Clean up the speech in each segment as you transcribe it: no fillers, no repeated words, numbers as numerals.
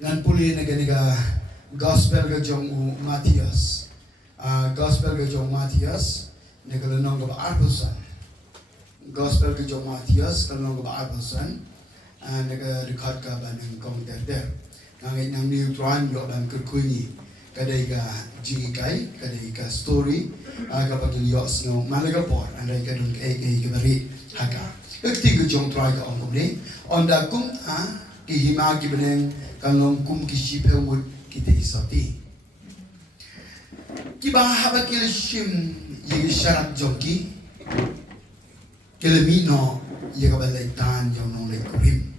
ngan puli naga gospel ga jong Matthias. Gospel ga jong Matthias naga lanong ga arbusan. Gospel ga jong Matthias lanong ga arbusan naga record ka ba ng komentar. Nangit nang neutron yo ban kerkuni kadai ga jingikai kadai ga story kapag ilyos no malaga por andai ka dun ay bari haka. Ikti ga jong try ka ong kumni onda kum ki hima ki beneng kalong kum ki shipe mut kita isati ki ba haba ki shim yi sharap jongki kelemi no yi ka balai tan jong nong le kurim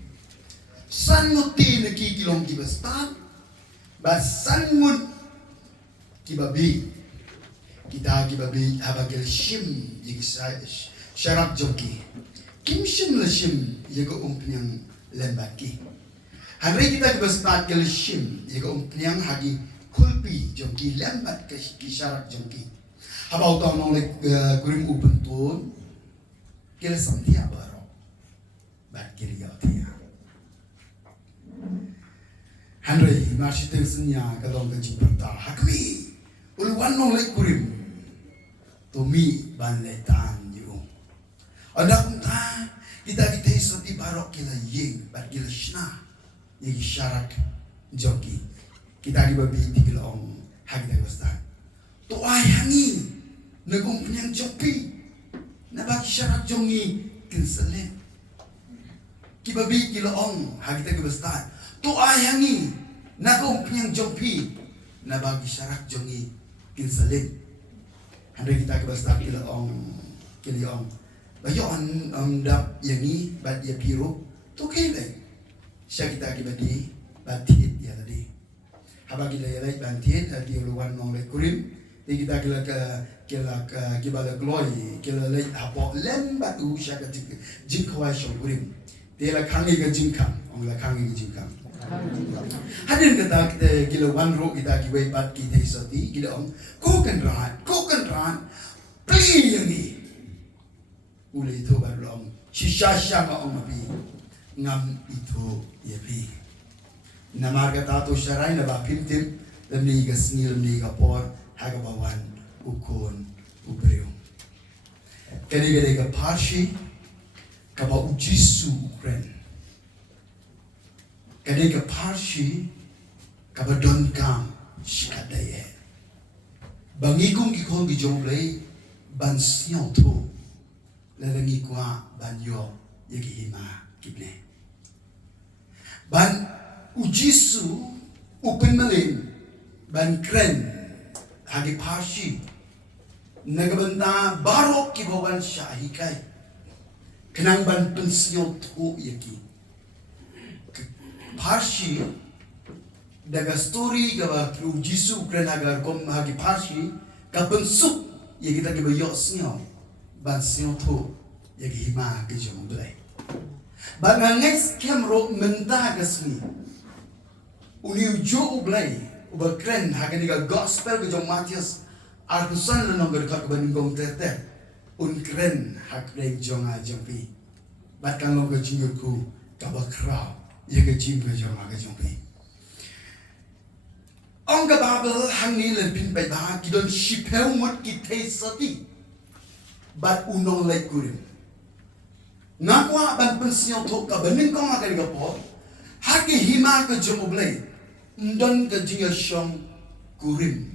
san muti ne ki kilong ki bastan ba san mut ki babi kita ki babi haba ki shim yi sharap jongki kim shim le shim yi ka umpiang lembat ki Hari kita berstat ke lishim, jika umpiang hagi kulpi jongki lembat ke syarat jongki. Habau tahu nolak kurim ubentun, kira santia baru, bat kiri dia. Hari masih tersenya kalau gaji berta hakwi, uluan nolak kurim, tumi ban letan jiu. Ada kunta kita isoti barok kila ying bat kila shna. Yang syarat joki kita di babi tigil om hagi dah besar tu ayangi negum penyang joki na bagi syarat jongi kinselen ki babi kilo om hagi dah besar tu ayangi negum penyang joki na bagi syarat jongi kinselen handai kita ke besar kilo om bayo on dap yangi bat ya biru tu kele siya kita kibadi bantit ya tadi. Haba kita yalai bantit di uluan nong le kurim. Di kita kila kibala gloy kila le hapo lembat u siya ka jingkawai shong kurim. Di la kangi ka jingkam, ong la kangi ka jingkam. Hadin kita kila wan ro kita kiwai bat kita isati kita ong kokan ran pli yang ni. Uli itu baru ong shisha ma ong mapi. Ngam itu ya pi namar kata tu syarai na ba pimtim lemni ga snil lemni ga por haga bawan ukon ubreu kani ga parshi ka ba ujisu ukren kani ga parshi ka ba don kam shikadaye bangigong gikong gijomplay ban siyon to lalangi kwa banyo yagi hima kibne ban ujisu upin malin ban kren hagi parshi nagabanda barok kibawan syahikai kenang ban pensiyo to yaki parshi daga story gaba ujisu kren agar kom hagi parshi kabensuk yaki kita kibayok snyo ban snyo to yaki hima kijong belai Banganges kemro mentah kesmi. Uni ujo ublay ubakren haganiga gospel ke jong Matthias arkusan lenong gerkat kebaningong tete unkren hakre jong ajampi. Batkan lo ke jingurku kabakrau ye ke jing ke jong ajampi. Ong ke babel hangni lepin pai bah kidon shipeu mut kitei sati. Bat unong lay kurim. Ngakwa ban pensiyon to ka bening kong akan gapo haki hima ke jomoblay ndon ke jinga shong kurim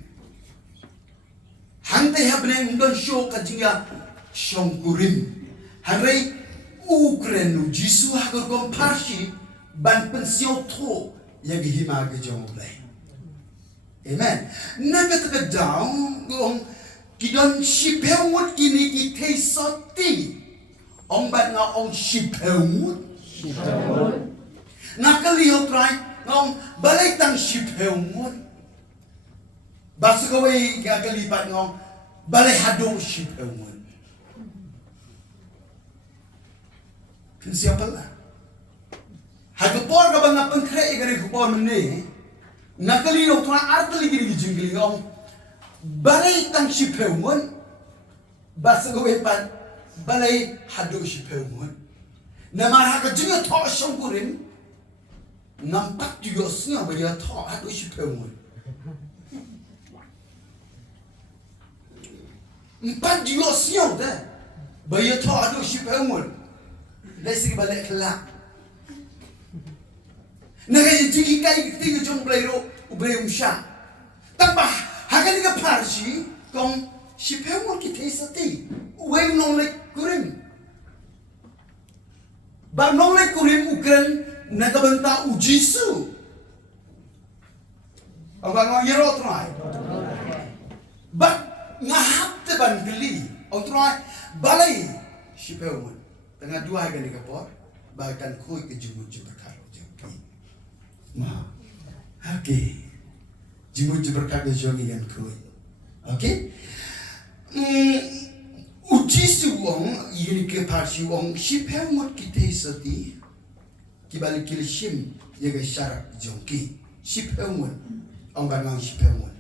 hante habne ndon show ka jinga shong kurim harai ukren jisu hakor kom parshi ban pensiyon to yagi hima ke jomoblay amen naga ka down gong kidon shipewot kini ki taste Ong bat nga ong shipewut nga kalihot right ngong balay tang shipewut baso kaway gagalipat ngong balay hadong shipewut kinsiya pala hagapor ka ba nga pangkre igari kupor mani nga kalihot right artali gini gijinggili ngong balay tang shipewut baso kaway pat balay hado shipewon na maraka jinga to shongkurin nampak juga senang bagi thọ hát đối shipeu một. Empat juga senang dah bagi thọ hát đối shipeu một. Dari segi balik kelak. Naga jigi kai tiga jong belero ubrei umsha. Tambah haga ni ka parsi kong shipeu một kita isati. Uwe nong lek kurim. Ba nong lek kurim ukren nakabenta u Jisu. Abang ngau yero try. Ba ngahap te ban geli. Au try balai shipeu một. Tengah dua haga ni kapor bahkan koi ke jumut berkah joki. Ma. Okey. Jumut berkah joki kan koi. Okey. Uji wong ini ke parsi wong shipeu mot kita sati kibalik kilishim yaga syarat joki shipeu mot ang bangang shipeu mot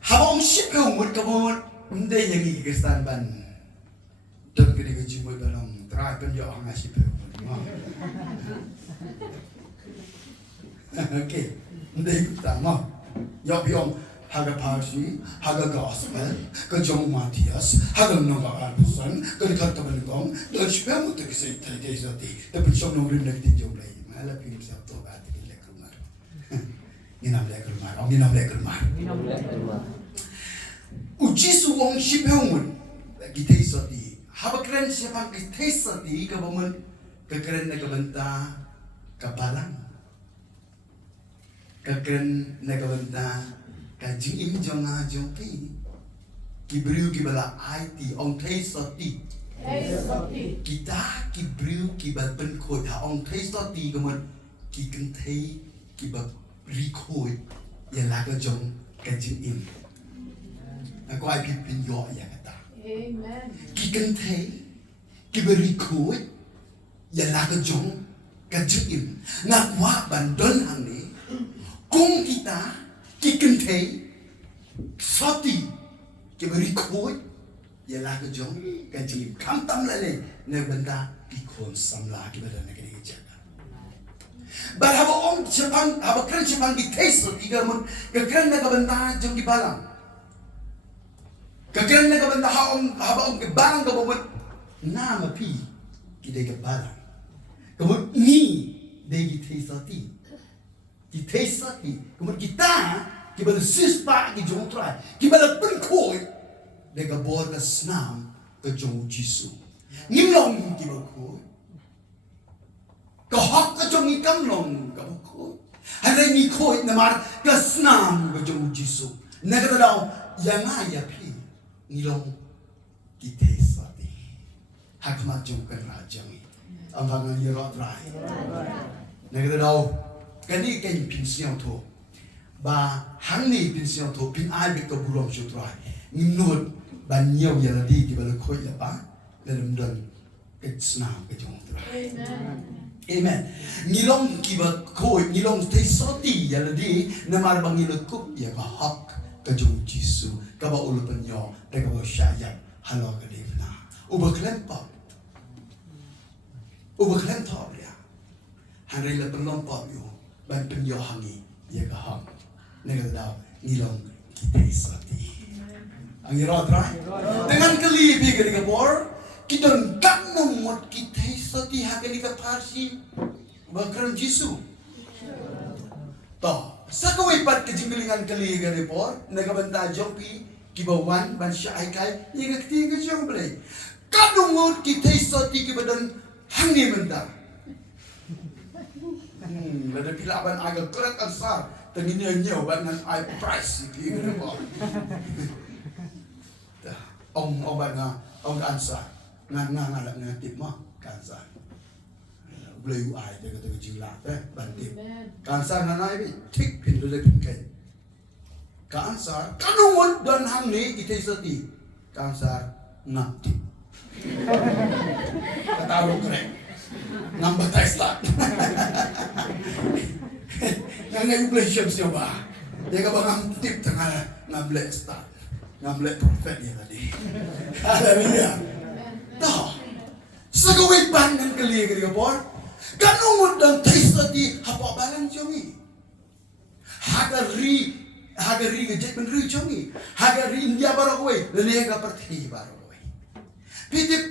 habang shipeu mot kabon unde yang ikestan ban dan kini kejumut dalam terakan yo ang shipeu mot okey unde ikutama yo biong haga parsi, haga gospel, ke jong Matias, haga naga alpusan, ke dekat temenggong, dan shipeu mot ke sei tadi zati. Tapi sok nongrim nak tinjau lagi. Malah pilih satu bat ke lek rumah. Nginam lek rumah, orang nginam lek rumah. Uji suwong shipeu mot kita zati. Haba keren siapa kita zati ke bamun ke keren nak benta kapalang. Ke keren nak benta Kajing im jonga joki kibriu kibala IT ong thei soti kita kibriu kibal pen khoi tha ong thei soti kamon ki kan thei kibal ri khoi ya la ka jong kajing im aku ai pin yo ya kata amen ki kan thei kibal ri khoi ya la ka jong kajing im ngakwa bandon hang ni kung kita Kiken thei soti ke beri koi ya la ke jong ka jim kam tam la le ne benda pikon samla ke benda ne ke jaga bar haba om chepang haba kren chepang ki thei soti ga mun ke kren ne ka benda jong ki balang ke kren ne ka benda haba om ke balang ka bomut na ma pi ki de ke balang ka mun ni de ki thei soti ki thei soti kemudian kita kita sispa ki jong try kita berkoi dega bor ka snam ke jong Jisu ngilong ki berkoi ka hak ka jong ikam long ka berkoi hare ni koi namar ka snam ke jong Jisu nega daw yang ya pi ngilong ki tesati hak ma jong ka rajang amang ni ro try nega daw kani kan pin siang to ba hang ni pin siang to pin ai bik to burom chu try nginut ban nhiều ya la di ki ba le khoi la ba le dum don ke snam ke jong try amen ngilong ki ba khoi ngilong te soti ya la di na mar bang ngilot kup ya ba hak ke jong Jisu ka ba ulu pen yo de ka ba syayat halo ka de na u ba klem pa u ba klem ta ya han re la pelom pa yo ban pen yo hangi ya ka hak nega daw ngilong kita isati ang irot right dengan kelibi ke bor kita tak nomot kita isati hakani ka parsi bakran Jisu to sakawai pat kejinglingan keli ke bor nega benta jopi kibawan ban syai kai iga ketiga jong ble kadungot kita isati ke badan hangi mentar Lada pilaban agak kerat ansar Tengini nyaw dengan I price Iki kena buat Ông bạn ông ansar Ngang alak nga tip mo Kansar Blue eye Dia kata kejilat Bandip Kansar nanay Tik pintu dia pingkai Kansar Kanungon dan hang ni Kita isati Kansar Ngakti Katawa korek Nambah Tesla Nangay ublay siyam siya ba Dia ka ba ng tip Tanga ngamblay start Ngamblay prophet niya tadi Hallelujah Ito Sa gawipan ng kaligay ka po Kanungun dan taisati hapa balang jongi. Hagari gejek menri jongi. Hagari India barokwe. Lenega perti barokwe. Pitip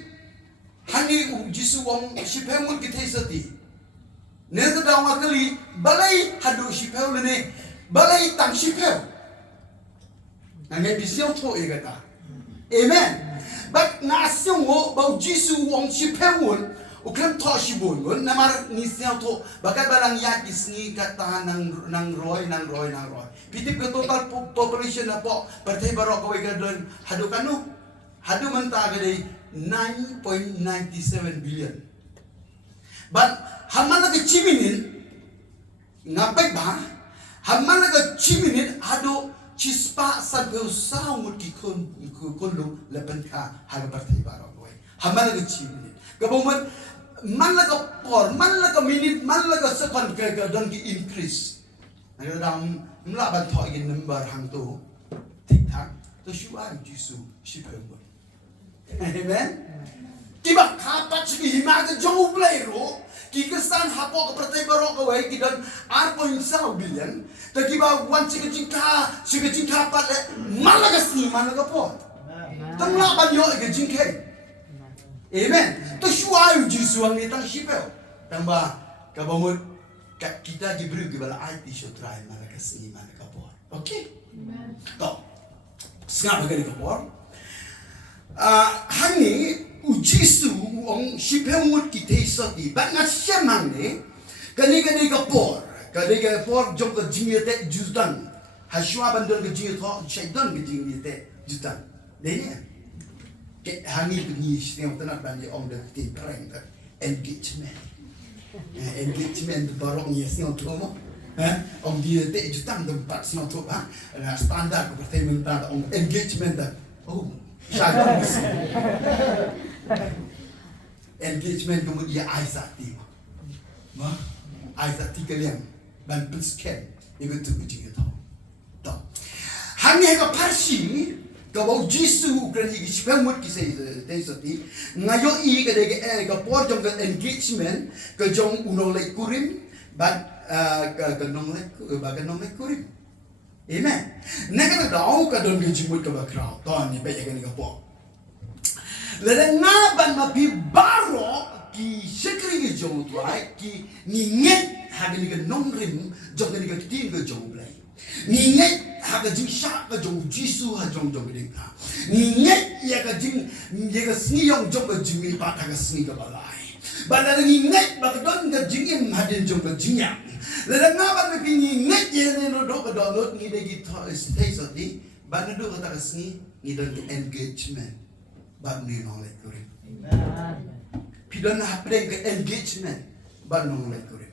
hani jisu wong sipemul kitaisati. Nega daw akali balay hadu sipel lene. Balay tang sipel. Nangay bisyo to igata. Amen. But nasyong wo bau jisu wong sipemul. Ukram toshibun, namar nisya to, bagai barang yagis ni kata nang roy. Pitip ke total population na po, partai barok kawai gadon, hadu kanu, hadu mentah gadai 9.97 billion. But hamana ke ciminin, ngapai ba? Hamana ke ciminin hadu cispa sampai usahut ki konlu lepen ka haga partai barok kawai. Hamana ke ciminin, kebumen man la ka por, man la ka minute, man la ka second ke don ki increase. Nang dam mla ban thoi ki number hang tu tik tak to shuai jisu shipeng. Amen. Tiba kapat sigi hima ke jong play ro ki kesan hapo ke pertai barok ke wai ki don 8.7 billion. Ta kiba wan sigi jingka pat le man la ka si man la ka por. Tamla ban yo ke jingke. Amen. To shuai jisu ang itang shipel. Tamba kabamut kita diberi kebala IT show try mana kasih mana kapor. Okay. Amen. To sengap bagari kapor. Hani ujisu ang shipel mut kita isoti. Bangat siamang ni kani kapor. Kani kapor jom ke jingete jutan. Hashua bandon ke jingete syaitan ke jingete jutan. Dene. Hani bunyi setiap tenak banyak orang dah perang engagement. Engagement barok ni setiap tu mo. Om dia tak jutaan tempat setiap tu standar kepercayaan mentah om engagement dah. Oh, syaitan mesti. Engagement kemudian Aisyah ti. Mah Aisyah ti kalian ban scan itu tu begini tahu. Tahu. Hani hega parsi Kau jisu kerana experience kita seperti ngayo i kadang kapor jom engagement ke jom unong lek kurim bad ke nong lek kurim. Amen. Nak tahu kadang jimut ke background tahun ni banyak kan kapor. Lalu ngaban mapi baro ki sekri ke jom tu ki ninget hagi ke nong rim jom ke tin ke jom belai. Ninget haga jing syak ke jong jisu ha jong gede ka. Ninget ya ka jing ya ka sni yong jong ka jing mi pa ka sni ka balai. Bala ninget ba ka don ka jing im hadin jong ka jing yang. La nga ba ka ninget ya ne no do ka download ni de gi stay so di ba na do ka ta sni ni don engagement. Ba ni no le kore. Amen. Pidon na hapre ka engagement ba no le kore.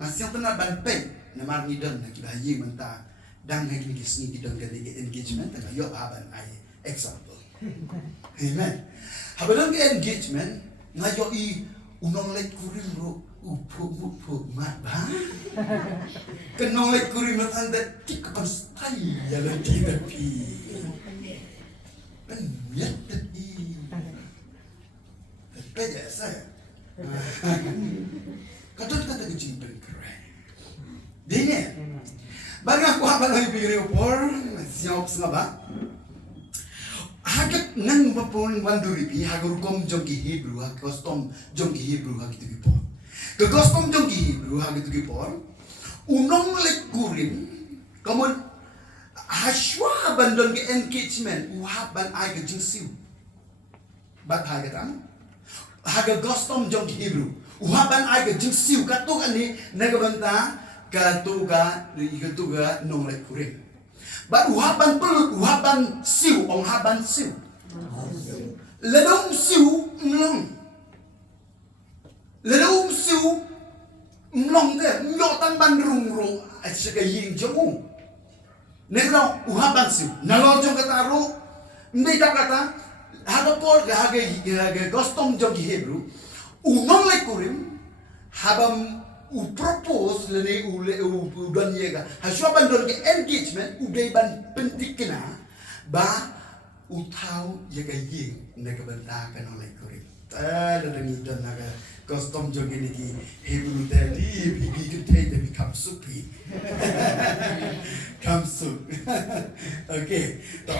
Na siang na ban pen na mar ni don na ki ba yi mentah dan lagi ni sini kita dengan engagement dengan yo aban ai example. Amen. Habalang engagement ngayo I unong lek kurim ro upo mat ba. Kenong lek kurim mat anda tik pas tai ya la kita pi. Ben yat I. Pede saya. Kadang kata kecil keren. Dene. Bagi aku apa lagi pikir opor siap sengapa? Hagat nang bapun wanduripi hagur kom jongki Hebrew hag kostom jongki Hebrew hag itu gipor. Ke kostom jongki Hebrew hag itu gipor. Unong lek kurim, kemun hashwa bandon ke engagement uhaban ai ke jingsiu. Bat hagat am? Haga kostom jongki Hebrew uhaban ai ke jingsiu katuk ani nagabanta. Katuga nong lek kuring. Ba uhaban pelut uhaban siu ong haban siu. Ledong siu mlong. Ledong siu mlong de nyotan ban rung asika ying jomu. Negro uhaban siu. Nalor jong kataru ndai tak kata haga por haga gostom jogi Hebrew unong lek kuring habam u propose lene u don yega haswa ban don ke engagement u dei ban pentik kena ba u tau yega ying nega benda kan oleh kuring ta da ni don naga custom jogi ni ki hebulu tadi bigi kutai tapi kapsupi kapsup okay to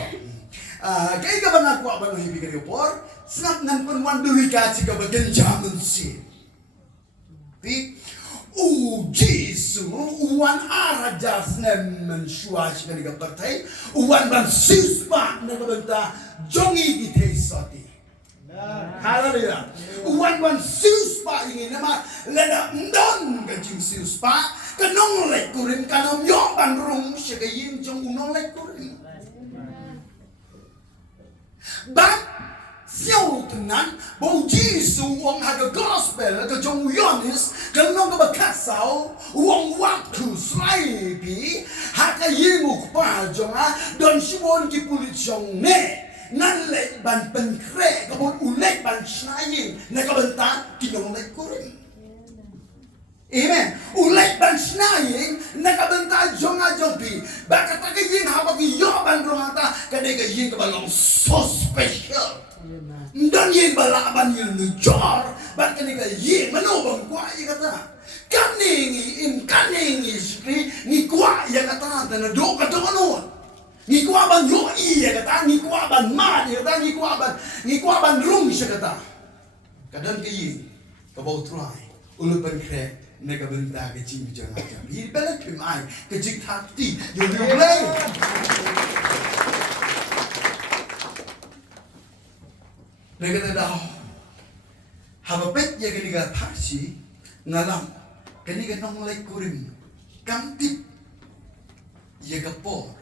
kai ka bang aku abang hibi kari opor snap nan pun wan duri ka ci ka bagen jamun si pi Jesu wan arajas nem mensuas kani ka partai wan ban sispa na benta jongi gitei soti haleluya wan sispa ini nama leda ndon ka jing sispa kanong lek kurin kanom yo ban rung shagayin jong unong lek kurin but siêu tenan bầu Giêsu uang ada gospel ke jong Yohanes kanong ka bakasau uang waktu slaibi haka yimu pa jonga don shibon ki pulit jong ne nan le ban penkre ka bon ulek ban snayin ne ka benta kinong lek kurin amen ulek ban snayin ne ka benta jonga jompi bakata ka yin ha ba ki yo ban rongata ka de ka yin ka balong so special dan yin bala ban yin nu jor ban ka ni ka yin mano bang kwa yi kata kaningi skri ni kwa ya kata na do ka do no ni kwa ban yo i ya kata ni kwa ban ma ya kata ni kwa ban rung ya kata kadang ke yin ka bau try ulu ban kre ne ka benta ke chim jang a jam hi bela kim ai ke jik thak ti yo yo play Negara dah, habis ya kena parsi ngalam, kena nong lek kurim, kamtip, ya kapor,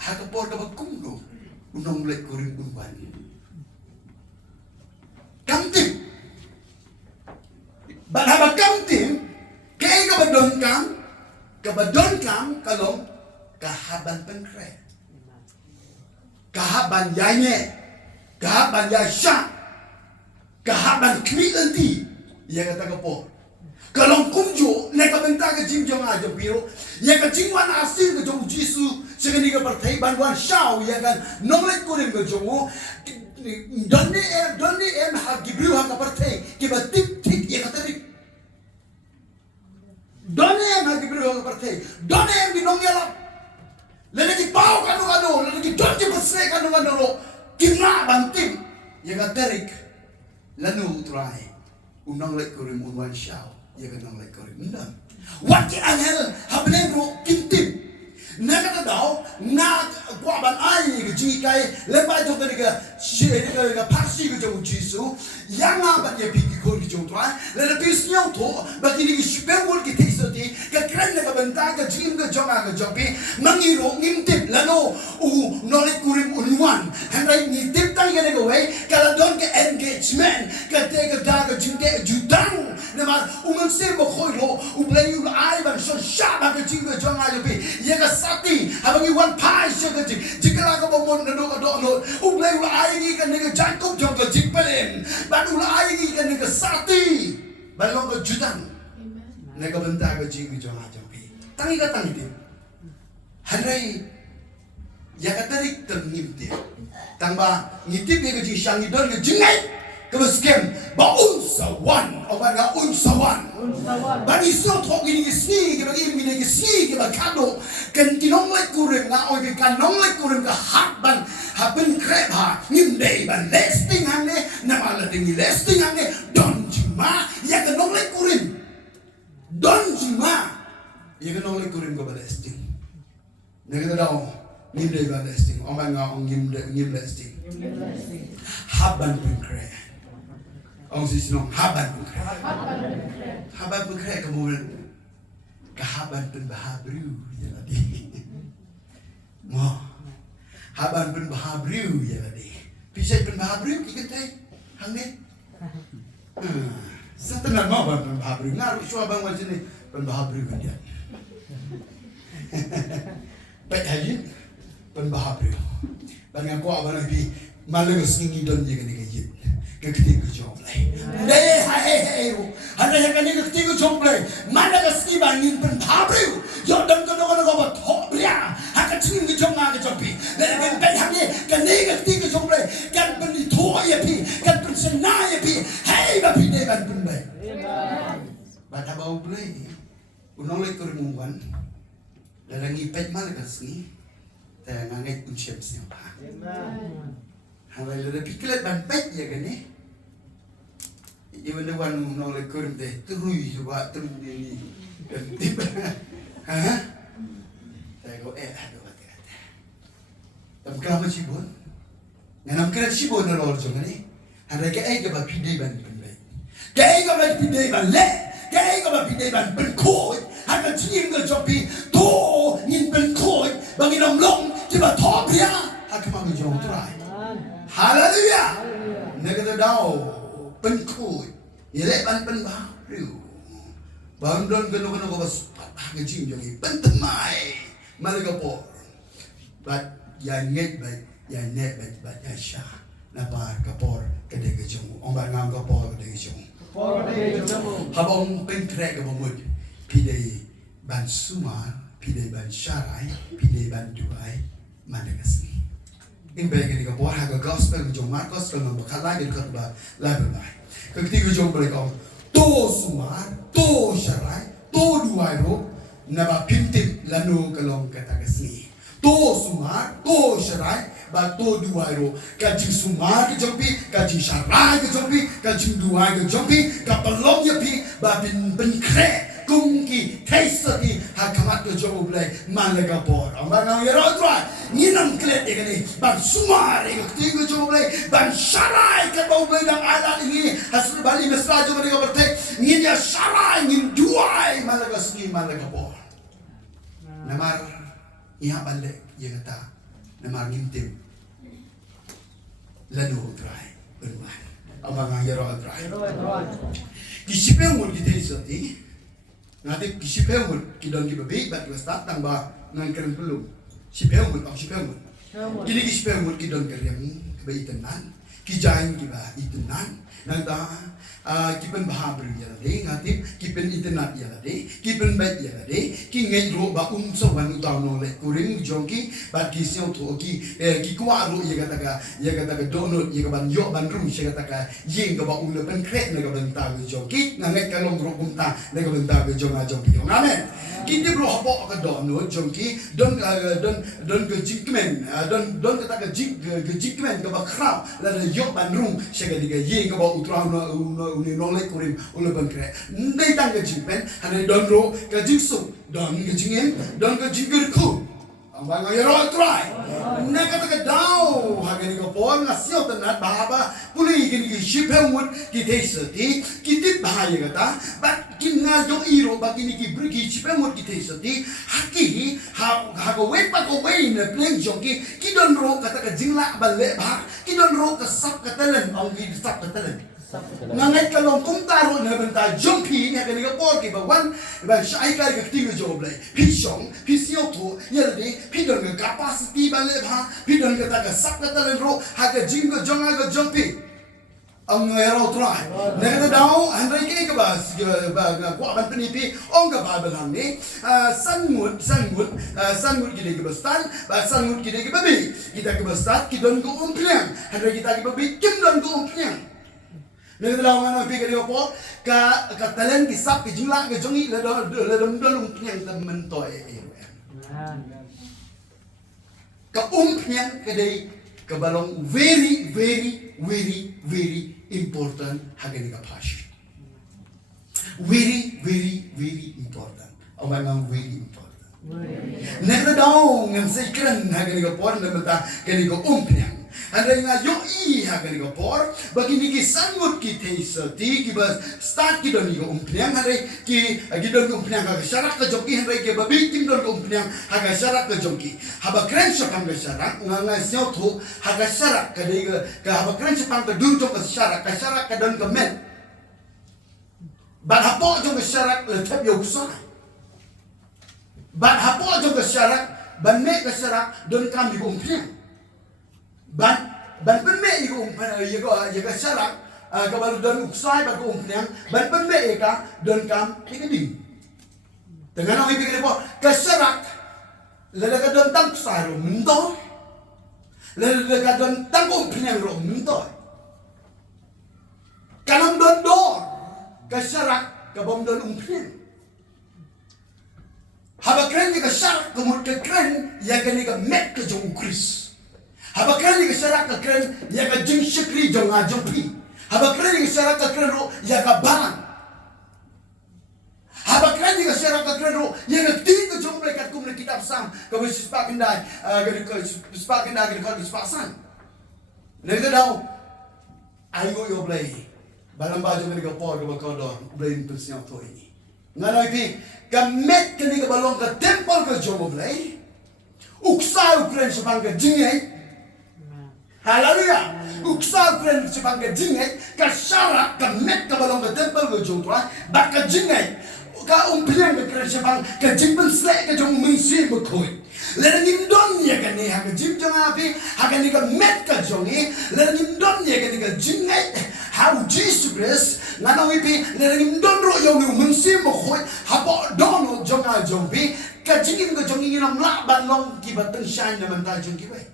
hakapor kabakum do, nong lek kurim kumpan, kamtip, bahaba kamtip, kaya kabadon kam kalong kahaban pengkre, kahaban yanye. Kahaban ya syak, kahaban kmilanti, ya kata kapo. Kalau kumjo, neka benta ke jim jong aja biro, ya ke jingwan asil ke jong Jisu, segini ke partai bantuan syau, ya kan nolek kurim ke jongo, doni em hak gibriu hak partai, kiba tik ya kata rik. Doni em hak gibriu hak partai, doni em di nongelap, lele di pau kanu, lele di donji besre kanu lo. Kimna bantim ya terik lanu try unang lek kurim unwan syau ya nang lek kurim ndam wati angel habnero kintim na kata daw na kwaban ai ke jikai lemba jo ke ke parsi ke jo Jisu yang apa ya piki ko ke jo try le pisnyau to bagi ni spewol ke tesoti ke kren ke benta ke jim ke jonga ke jopi mangiro ngintip lano nolek kurim unwan handai ni tip tang ke go way kala don ke engagement ke te ke da ke jinte jutang nama ungan se mo khoi lo ublei u ai ban so sha ke jim ke jonga jopi ye ke sati habang iwan pai ke jikala ka bomon na do no ublei u ai ni ke ne Jacob jong ke jikpelem ban u ai ni ke ne sati balong ke jutang ne ka benta ke jim ke jonga jopi tangi ka tangi dia handai ya katarik ternimti tangba ngitip ke ji syang idon ke jengai ke beskem ba unsawan oban ga unsawan bani so thok ini sni ke bagi mine ke sni ke bakado kan tinong lek kurim nga oi ke kanong lek kurim ke haban haben krep ha nim dei ban lasting hangne na mala dingi lasting hangne don jima ya kanong lek kurim don jima ya kanong lek kurim ke lasting nega daw nim dei ban lasting oban nga ngim lasting haban pengkre Ông sisi nong haban pengkre kemudian kehaban penbahabriu ya tadi mo haban penbahabriu ya tadi bisa penbahabriu kita hangne setelah mau penbahabriu ngaruh isu abang macam ni penbahabriu kan dia baik haji penbahabriu bagi aku abang lebih malu sengi don je kan dia ketika jomplay, deh hai, ada yang kan ketika jomplay, mana kesini bangin pentabru, jodoh kadang-kadang kau betul ya, hak kecil ke jomga ke jompi, dan kan hanya kan ketika jomplay, kan penitoya pi, kan pensenaya pi, hai bapi bau play unong lek kurimuan dalang ipet malakas ni ta ngangai uncep siapa hawai le piklet ban pet ya gani even the one unong lek kurim te terui coba terus ni dan tiba ha ta go ada kata tam kama sibon nganam kira sibon na lor jongani hada ke ai ga ba pidai ban bai ke ai ga ba pidai ban le ke ai ga ba pidai ban ben khoi hada chim ga jopi to nin ben khoi bang inom long ti ba tho pia hakma mi jong trai hallelujah negada dau ben khoi yele ban ben ba riu bang don gano gano ko bas ga chim jong ben tamai malaga po but ya net but ya sha na bar kapor kade ke jong ong bar ngam kapor kade ke jong habong pen trek ke bomud pidei ban sumar pidei ban sharai pidei ban duai madagas in bege ke kapor ha gospel ke jong marcos ke ngam khala ke kat ba la ba ke ti ke jong balik om to sumar to sharai to duai ro na ba pintim lanu kalong katagasni to sumar to sharai ba to duai ro ka jing sumar ke jompi ka jing sharai ke jompi ka jing duai ke jompi ka palong ya pi ba bin kre kum ki taste ki ha kamat ke jom blai malaga por amba ngam yero trai ni nam klet de ni ban sumar ke ti ke jom blai ban sharai ke ba blai dang ada ni hasul bali mesra jom mereka berte ni dia sharai ni duai malaga ski malaga por namar iha balik ya kata namar ngimtim lanu try berwan abang yero try kisipeng mun kita isoti ngati kisipeng mun kidon ki babi bat start tang ba ngan keren pelum sipeng mun kini kisipeng mun kidon keriam kebai tenan kijain ki ba itenan nang kipen bahaber ya de ngati kipen internet ya de kipen bet ya de ki ngai ro ba so ban utaw no le kuring jongki ba ki sio to ki kwa ro ya kata ka donut ya ban yo ban rum ya kata ka ying ka ba le ban kret ne ka ban ta jongki ngai ka long ro kum ta ne ka ban ta jonga jongki amen kita bro habo ka donut jongki don ke jikmen don kata ka jikmen ka ba khrap la yo ban rum ya ka diga ying ka ba utaw no uni nolai kurim ule bangkre ndai tang ke jimpen hane don ro ke jingsu don ke jingen don ke jingger ku amba ngai ro try na kata ke dau hagani ko pon na sio tanat bahaba puli kini ki shiphe mut ki theisati ki tit bahaya kata ba kinga jo iro ba kini ki brigi shiphe mut ki theisati haki ha ko wet pa ko wei na pleng jongi ki don ro kata ke jingla balle ba ki don ro ke sap katalen ong ki sap katalen ngangai kalong kum taro na benta jumpi ni kani ka por ki ba wan ba shai ka ka tinga job lai pi shong pi sio to yel de pi don ka capacity ba le ba pi don ka ta ka sak ka ta le ro ha ka jing ka jonga ka jumpi ang ero try na ka daw andai ke ka ba kwa ban pini pi ong ka ba lang ni san mut ki de ka stan ba san mut ki de ka babi kita ka stat ki don ko umpliang andai kita ka babi kim don ko umpliang nên là ông nói cái po ka talent ki sap ki jingla ke jongi le dom piang tam men toy ka piang ke dei ka balong very important hagani ka pash very important omang very important nên là đâu ngam sei kren hagani ka por na mata ke ko piang andai nga yo I hagani ko por bagini ki sangut ki teisati ki bas start ki doni ko umpliang hare ki don ko umpliang ka syarak ka joki hare ki babi tim don ko umpliang haga syarak ka joki haba kren syapang ka syarak nga sio thu haga syarak ka dei ka haba kren syapang ka dun ka syarak ka don ka men ban hapo jong ka syarak le tap yo sa ban hapo jong ka syarak ban me ka syarak don kam ko umpliang ban pen me iko ka syarak ka baru don uksai ba ko umpiang ban pen me ka don kam ikading dengan orang pikir po ka syarak lada ka don tam uksai ro munto lada ka don tam umpiang ro munto kanang don do ka syarak kabom don umprien. Haba kren ni ka syarak kemut ke kren ya gani ka met ke jong Kris. Haba kren ni ka syarak ke kren ya ka jing syukri jong ajong pi. Haba kren ni ka syarak ke kren ro ya ka balang. Haba kren ni ka syarak ke kren ro ya ka ting ke jong mereka kum ni kitab sam ka wis spak indai gani ka spak indai gani ka spak san. Nek daw ayo yo blay. Balang baju ni ka por ka kodon blay pensiong to ini. Ngalai pi ka met ka ni ka balong ka temple ka jong blay. Uksa ukren sebang ka jingai. Haleluya. Uksa ukren sebang ka jingai ka syara ka met ka balong ka temple ka jong tua ba ka jingai. Ka umpian ka kren sebang ka jingpen slek ka jong mengsi bekoi. Lera nimdon ya kan ni ha ka jim jong api ha ka ni ka met ka jongi lera nimdon ya kan ni ka jingai how Jesus Christ ngana wipi lera nimdon ro yo ni mengsi bekoi ha bo don jong a jong pi ka jingin ka jongi nam la ban long ki ba teng shine na man ta jong ki bai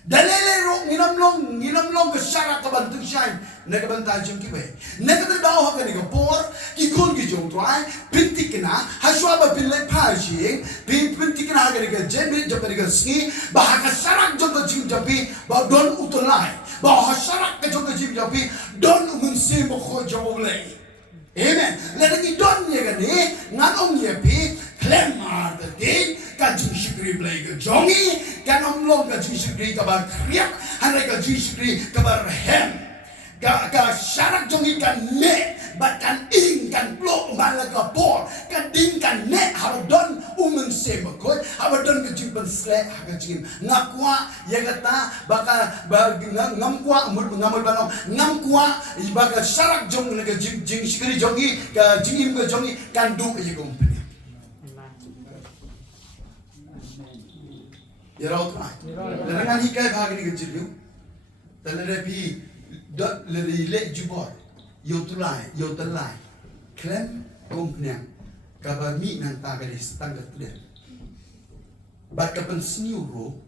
dalele ro nginam long ke syarat ka ban teng shine na ka ban ta jong ki bai na ka daw ha ka ni ka por ki kon ki jong twai pinti kena ha shwa ba pin le pa shi pinti kena ha ka ni ka jemi jong ka ni ka ski ba ha ka syarat jong ka jim japi ba don utolai ba ha syarat ka jong ka jim japi don mun se mo kho jong le amen le ni don ye ka ni ngan ong ye pi klem mar de din ka jing shikri blai ka jongi kan om long ka jing shikri ka ba kriak hanai ka jing shikri ka ba hem ka syarat jongi kan ne batkan ing kan blok mala ka por kan ding kan ne habdon umen se makoi habdon ka jing ban sle ka jing ngakwa ya kata baka ngam kwa ngamul banong ngam kwa baka syarat jong ka jing shikri jongi ka jing im ka jongi kan du ka jing ya raut mai dengan hikai bagi ni kecil you dan lebih dot lebih lek jubor yo tulai klem kompnya kabar mi nang ta gadis tangga tulen bat kapen sniuro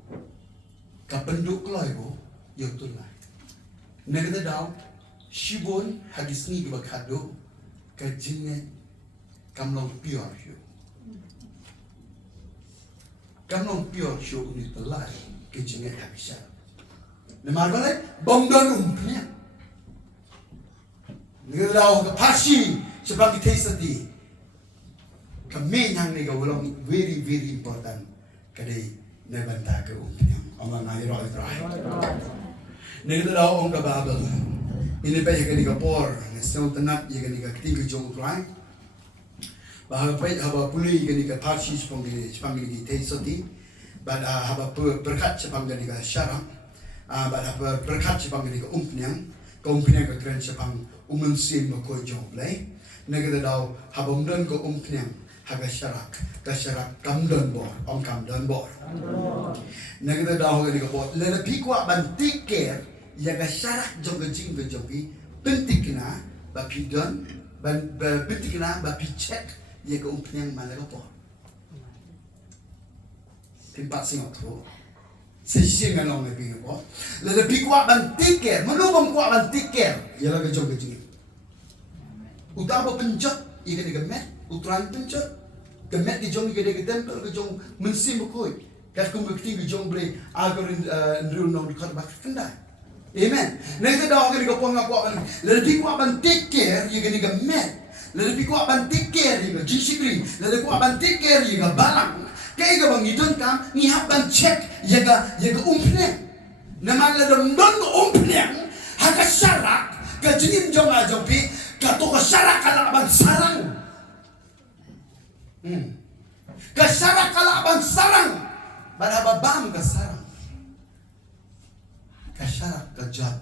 kapen duk loibo yo tulai negada daw shibon hagis ni bakado ka jinne kamlong pior yo kamlong pior show ni telai ke jinge habisa na marbalai bongdon umpnya ngelaw ka pashi sebab kita sedih kami yang ni gawalong very important kadai na banta ka umpnya Allah na iro ngelaw ang kababal ini pa yung ka por ngesaw tanap yung ka tinggal jong krai bahwa haba pulih gani ka pashi sepanggi teisoti bad haba berkat sepanggi ka syarang bad haba berkat sepanggi ka umpnyang ka keren sepang umensim ko joblay negada daw haba umdan ko umpnyang haga syarak ka syarak kamdon bor om kamdon bor negada daw gani ka bor lele pikwa ban tiker ya ka syarak jong jing be jogi pentikna ba pidon ban pentikna ba picek ya ke umpnyang mana ko po timpat singot ko sisi ngalong le pingo po le pikwa ban tiker menubang kwa ban tiker ya la ke jong ke jing utama pencet ya ke gemet utran pencet gemet di jong ke de tempel ke jong mensim ko kat kum ke ting jong bre agar ndrul no kat bak kendai amen nek daw ke ko ngak kwa le pikwa ban tiker ya ke gemet lalu ko aban tiker yung jisikri lalu ko aban tiker yung balang kaya ka bang idon ka ngihaban check yaga umpne naman ladon don umpne haka syarak ka jingim jong ajopi ka to ka syarak kalaban sarang ka syarak kalaban sarang pada babam ka sarang ka syarak ka jab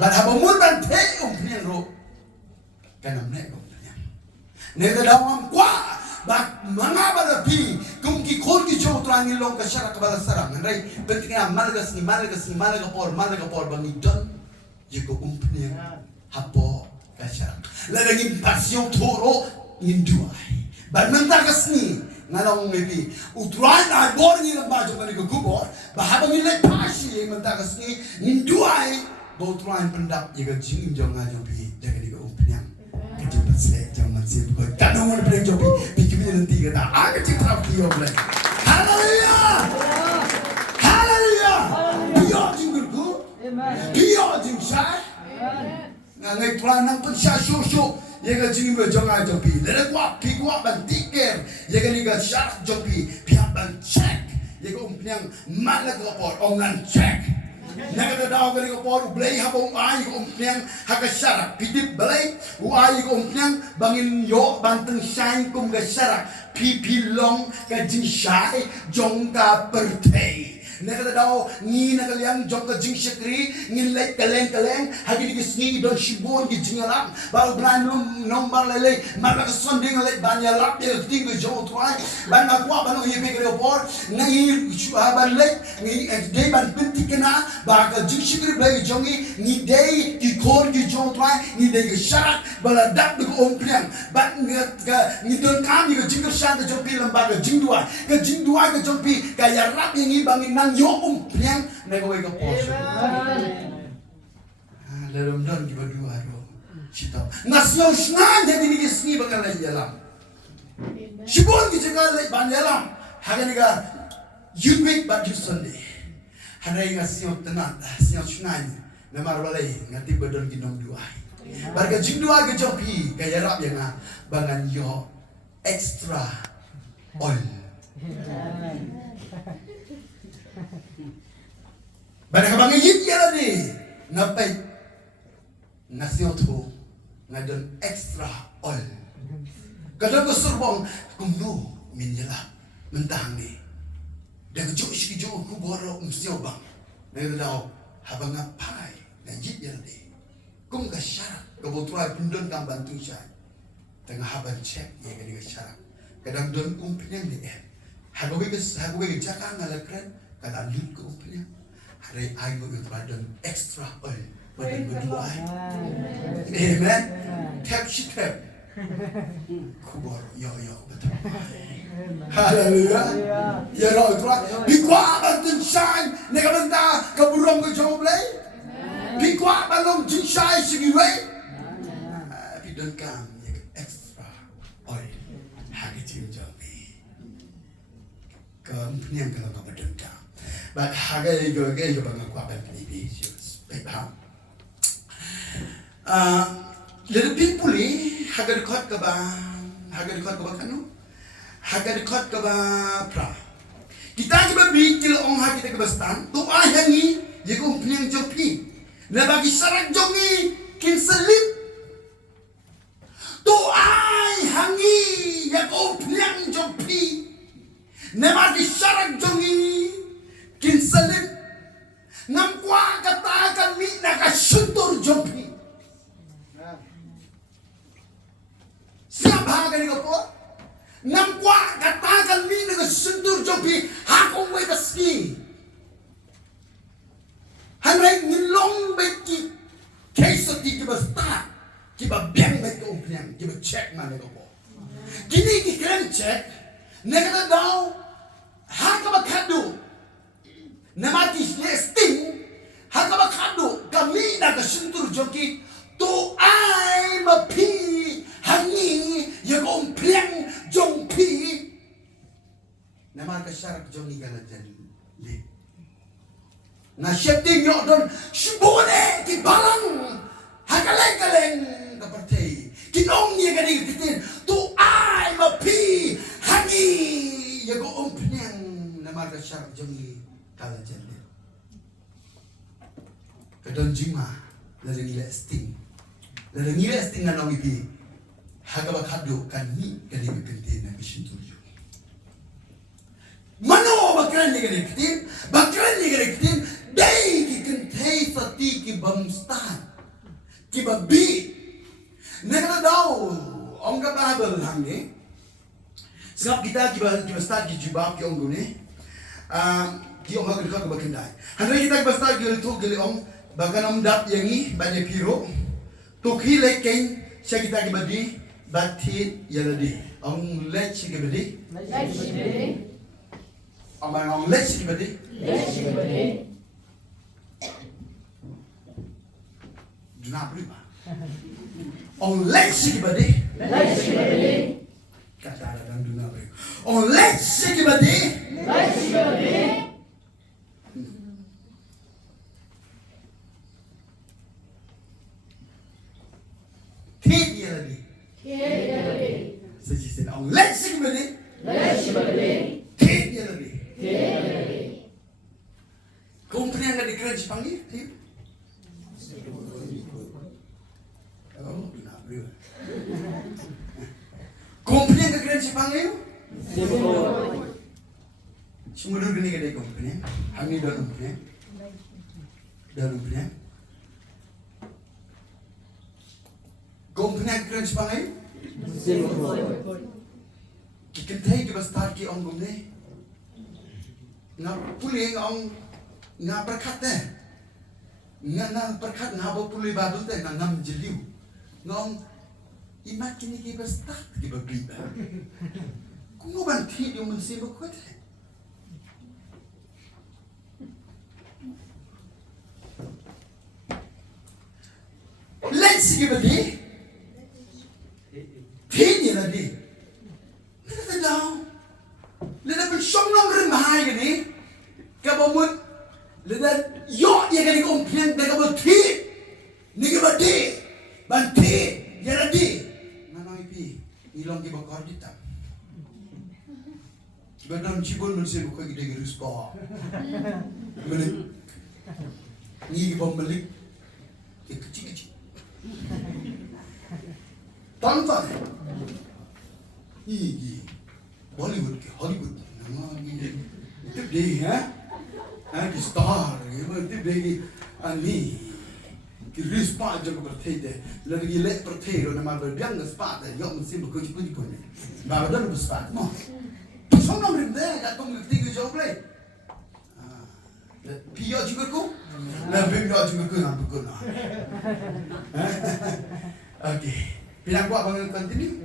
pada bamutan te umpne ro kanam na ko niya neda dawam kwa bak mga balapi kung kikol ki jo trangi long ka syara ka balasarang ray pentingna malagas ni malaga por bangi don yego umpniya hapo ka syara lalaging pasyon toro induay ban mentagas ni ngalong ngebi utran ay bor ni lang bajo ka ni gubor bahabang ilay pasi mentagas ni induay bo utran pendak yego jing jong nga jo bi jaga ni umpniya bangun pada jopi pikir nanti kata aku cakap dia boleh haleluya haleluya dia jinggu dia jing sai ngai planang pun sya syu Yega jinggu jangan jopi lele gua ban tiker yega liga syak jopi pihak ban check yega umpiang mana kapor ongan check naga daw gali kapor blay habong ay umpiang haga syarak pidip blay uay umpiang bangin yo banteng shine kum ga syarak pipi long ga jing shai jong ka pertei naga daw ni naga liang jong ka jing shakri ngin lay kaleng hagi di sni don shibon gi jingalam baru bran lum nombar lele marga sonding lay banya lap de ting ga jong twai ban na kwa ban ye be ga por ngai ban lay ngai de ban pinti kana ba ga jing shakri blay jongi ni de ki kor gi jong twai ni de ga sharak bala dak de om priang ban ga ni don kam ni ga jing ga shan ga jong pi lam ba ga jing dua ga jong pi ga ya rap ni bangin yo priang nego ga poso dalam don ki berdua ro cita nasyo shnan jadi ni sni bangal yalam shibon ki jaga le ban yalam haga ni ga yudwik ba sunday hanai ga sio tenat sio shnan na marbalai ngati badon ki nom dua barga jing dua ga jopi ga yarap yang bangan yo extra oil Bada ka bangi yit yala ni napay nasyo to ngadon extra oil. Kadang ko surbong kumno min yala mentang ni. Dan jo shi jo ku boro umsyo bang. Na daw habang apai na yit yala ni. Kum ka syarak ka botra pundon kam bantu siya. Tengah habang check ye ka ni syarak. Kadang don umpiang ni Hagoy jaka ngalakran kada lut ko umpiang. Hari ayo itu ada extra oil pada berdua. Amen. Tap shi tap. Kubor yo betul. Haleluya. Ya roh itu bikwa bantun shine nega banta kaburong ke jom play. Bikwa balong jin shine sigi way. Bidon kam extra oil. Hari jin jomi. Kemudian kalau kau berdendam. But hagai go bang aku apa ni paham. Little people hagai dekat ke kanu, hagai dekat ke pra. Kita cuba bikin orang hati kita ke bestan, tu ayah ni, dia kau punya jopi, nak bagi syarat jongi, kin selip. Tu ayah ni, dia kau punya jopi, nak bagi syarat jongi. Kin salim ngam kwa katakan mi nakasuntur jopi siapa gani ko ngam kwa katakan mi nakasuntur jopi hakong we kaski hanai nilong beki keso ti basta kiba biang bet ko umpiang kiba check man ko kini ki kren check negada daw hakaba kadu namati nesting hakaba kado kami na kasuntur joki to ai mapi hangi yagong priang jongpi nama kasyarak jongi galajan li na shifting yo don shibone ki balang hakaleng kapatay kinong niya gani kitin to ai mapi hangi yagong priang nama kasyarak jongi kalau jadi, kadang jima, lalu nilai sting kan orang ibi, hagaba kado kan ni kali berkentin nak isintur jo. Mano bakran ni kali ketin, day dikentai sati ki bamstan, ki babi, nak daw, orang kababel hang ni, sebab kita start ki jubab ki orang ni. Ki ong agak dekat bakendai. Hari kita basta gel tu gel ong bagan dap yangi banyak piro. Tukhi leken saya kita badi batit yaladi. Ong lech ki badi. Ong lech ki badi. Junap lima. Ong lech ki badi. on let sikibadi Thit yaladi Sajisin on let sikibadi Thit yaladi Komplain nggak dikeren Jepangi? Oh, benar beliau. Komplain nggak keren Jepangi? Semua dulu gini kadang komplain. Kami dah komplain. Komplain keren Jepangi? Kita tahu kita start ki on komplain. Ngap pulih on nga perkat deh, nga perkat nga bawa pulih baru deh, nga ngam jeliu, ngom imat kini kita start kita berita, kau banti dia mesti berkuat. Let's give a day, ini lagi, kita tahu, kita bersama remai gini, kamu Ledan yo ye gani komplain daga boti ni ke bati banti ya ladi nana ipi ilong ki bakar ditam badam cibon mun se ko gi de ruspa melik ni ki pembalik ke kecil tanpa ini Bollywood ke Hollywood nama ni itu dia di star, itu bagi ani, kiri spa jago bertete, lagi lek bertete, nama berbiang spa, yang mesti berkuji kuji kuji, baru dah lupa spa, mo, semua orang dah, kat tong tiga jauh play, pio juga ku, lebih pio juga ku nak berguna, okay, bilang gua bangun continue,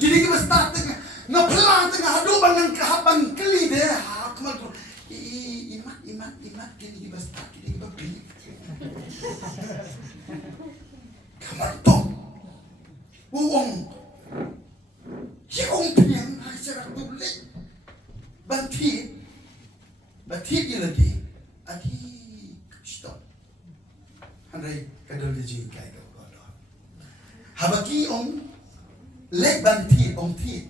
jadi kita start tengah, ngepelang tengah, aduh bangun kehaban keli deh, aku malu. Imat kini kita start kini kita beli. Kamantong, uang, yang piang hasil publik, banti dia lagi, adi stop. Handai kadal dijin kai kau dah. Habaki lek banti ti.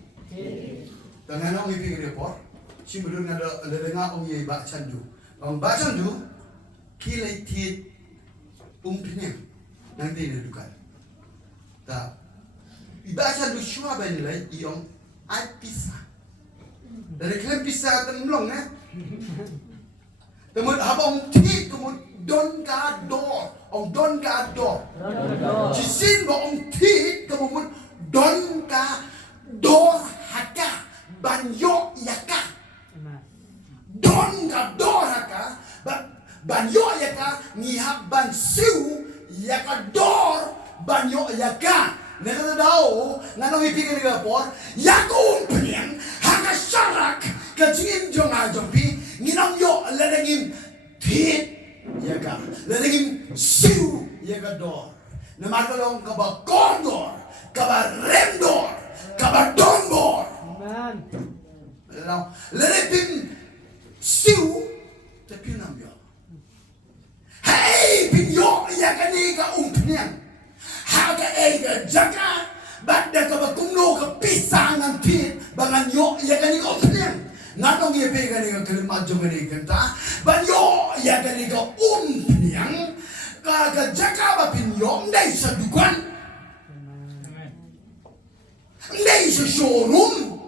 Dengan orang ini report. Simbudun ada dengar orang ye bak candu. Orang bak candu kilai tit punya nanti dia dukan. Tak. Bak candu syua benilai iong ai pisah. Dari kalian pisah temlong Temut habang tit temut don ka door. Ong don ka door. Jisin ba ong tit temut don ka door haka banyo yaka. Don ka doraka banyo yaka ngihap ban siu yaka dor banyo yaka neka daw ngano ipigil ka por yakung piang haka sharak ka jingim jonga jompi nginam yo ledengim tit yaka ledengim siu yaka dor namarkalong ka ba kondor ka ba remdor ka ba dongor amen ledepin siu tapi nambia. Hey pinyo ya kani ka umpniang. Haga ega jaga badda ka bakuno ka pisangan tit bangan yo ya kani ka umpniang. Ngatong ye pe kani ka kelma jomene kanta banyo ya kani ka umpniang ka jaga ba pinyo ndai sa dukan. Ndai sa showroom.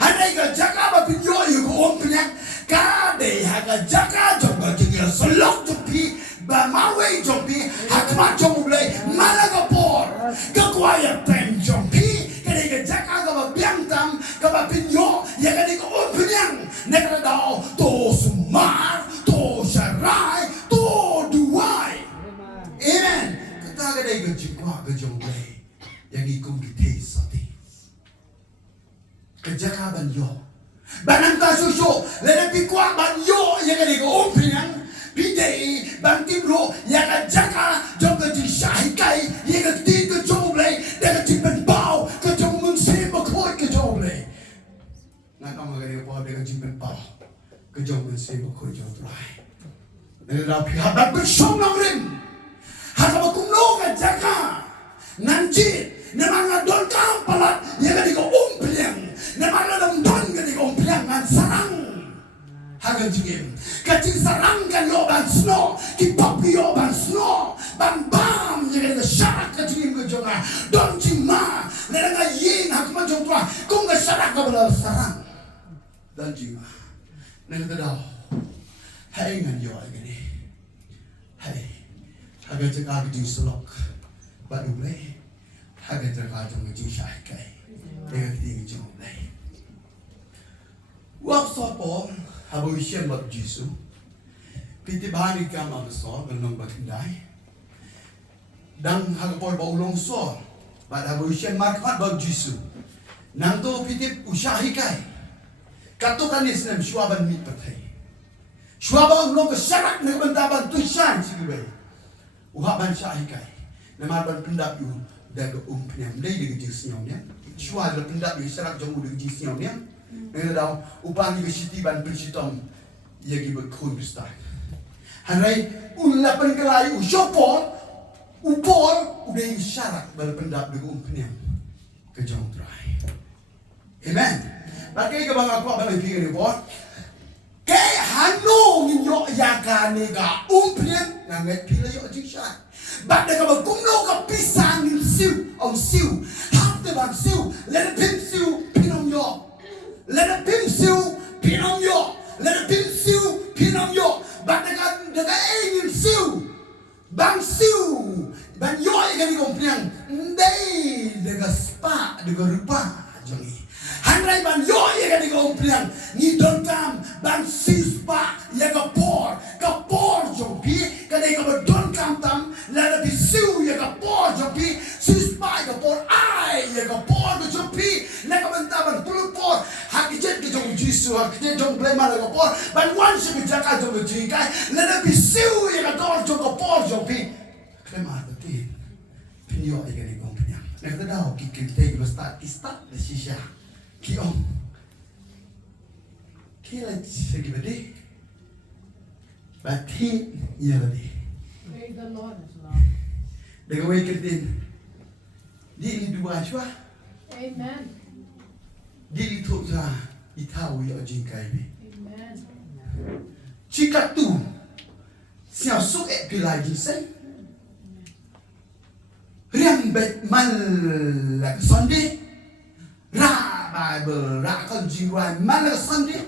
Handai ka jaga ba pinyo yo ka umpniang Kade haga jaga jomba tinggal selok jompi bamawe jompi hakma jomble malaga por kekwaya tem jompi kade ga jaga ga biangtam ga pinyo ya kade ko opening nekra dao to sumar to sharai to duai amen kata kade ga jikwa ga jomble yang ikum gite sati kejaga banyo Banang kasuso, lena pikwa banyo yang ada ke umpinan, bidei banti bro yang jaka jangka di syahikai yang tiga joblay dan tipen bau ke jomung sema koi ke joblay. เป็นเป่าก็จงเป็นเสียบุคคลจงตรายในเราพิหารบันเป็นช่องน้องริมหากเราคุ้มโลกันจักรนั่นจีในมันเราโดนกางปลัดยังกันดีก็เพียงในมันเราโดนกันดีก็เพียงมันsarang hagan jingim kating sarang kan yo ban snow ki pop yo ban snow ban bam yang ada syarat kating ko jonga don jima nenga yin hak ma jong tua kung ga syarat ka bala sarang dan jima nenga tadao hai ngan yo agani hai hagan jaga jing slok ba du le hagan jaga jong jing shai kai nenga ting jong le waktu Paul Habu Ishem bab Jisu Piti bahani kama besar Benong bakindai Dan hagapol ba ulong so Bad Habu Ishem markat bab Jisu Nang to piti usahikai Katukan Islam syuaban mit patay Syuaban ulong kesyarat Nagbantaban tuisan sigibay Uhaban syahikai Namaban pendap yu Daga penyam Day dengan jisnyam niya Syuaban pendap yu Syarat jong dengan jisnyam niya Nang daw upang ibisitiban pensitom ia gibe kun bestar. Hanai ulapan kelai usopol upol udah syarat berpendap dengan umpenyam kejong trai. Amen. Pakai ke bang aku abang pikir ni bot. Ke hanu nyo yakan ni ga umpenyam ngangat pila yo jisat. Bak dah kau kumlo ka pisang ni siu on siu. Hap de bang siu, let pim siu pinom yo. Let it pin siu, pinam yo. Let it pin siu, pinam yo. But dengan ingin siu, bang siu, bang yo ikan di kompiang. Ndai dengan spa, dengan rupa jangi. Handai bang yo ikan di kompiang. Ni dontam bang siu spa ya kapor jompi. Kadai kau dontam tam, let it siu ya kapor jompi. Siu spa ya kapor ai ya kapor jompi. Nak bentaban pulupor. Hakijet ke jong Jisu, hakijet jong blema le kapor. Ban wan se bijaka jong jikai, lena bisiu ye kador jong kapor jong pi. Klema tati. Pinyo ay gani kong pinya. Nek daw ki kinte ki start le shisha. Ki om. Ki la segi bedi. Bati ya bedi. Praise the Lord as well. Daga way kitin. Di ni dua shwa. Amen. Dili tu sa itaw yo jingkai bi. Amen. Jika tu siap suk pilai jisai. Riam bet mal la Sunday. Ra Bible ra kon jiwa mal Sunday.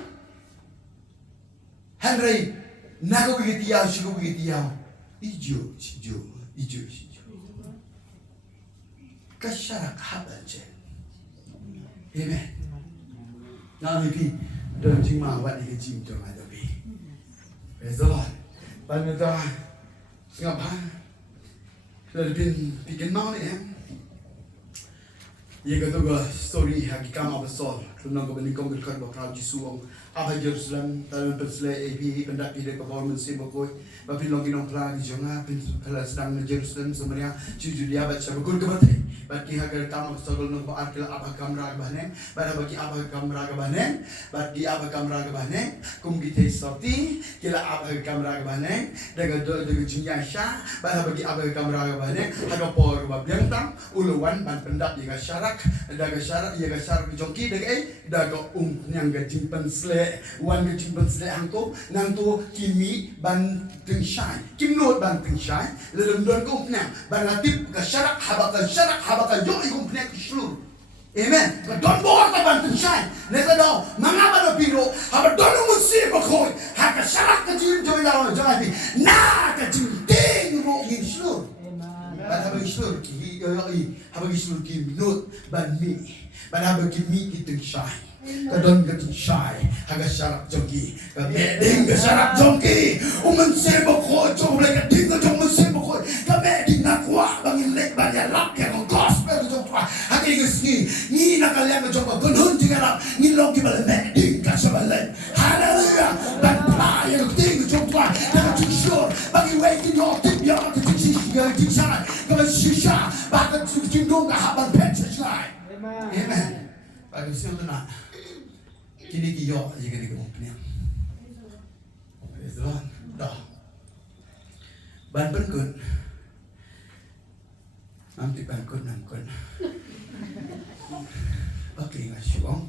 Henry nago gitiya shigo gitiya. Ijo. Kasyarak habal je. Amen. Now maybe don't you mind what you can do my baby. Praise the Lord. But with the Singapore, let it begin now. Ia kata gua story hagi kama besar. Kerana gua menikung berkat bakal Jisu om. Apa Jerusalem dalam persele AP pendak ide government sebokoi. Bapi longi nong pelang di jonga pin pelas sedang Jerusalem sebenarnya cucu dia baca berkur kebertai. Bagi hagar kama besar nong baar kila apa kamera kebahanen. Pada bagi apa kamera kebahanen. Bagi apa kamera kebahanen. Kum kita sorti kila apa kamera kebahanen. Dengan dunia syah. Pada bagi apa kamera kebahanen. Haga por babiang tam uluan ban pendak jika syarak. Daga syarak jika syarak jongki daga nyang gajimpan sle wan gajimpan sle angko nang to kimi ban tengshai kimnot ban tengshai lelum don ko nyang ban latip ga syarak habaka yo ikum pnek slur amen don bo ka ban tengshai neta do mangaba do piro haba don musi bakoy haka syarak ka jim joy la jangan na ka jim ding ro in slur ban habang slur ki habang slur ki minut ban mi ban habang ki mi ki tengshai kadon gatin syai haga syarak jongki kadeng syarak jongki umen sebo ko jong le kading jong men sebo ko kadeng nakwa bangin lek banya lap ya gospel jong twa hagi ngi ni nakalian jong gunhun tingala ni long ki bale ding ka sabalen hallelujah ban pla ya ding jong twa ka sure bagi wait in your tip ya ka ti syai ka shisha ba ka dong ka haban pet syai amen bagi siyo na kini kiyo aja kini kamu punya. Praise the Lord. Dah. Ban kun. Nanti ban kun. Oke, ngasyong.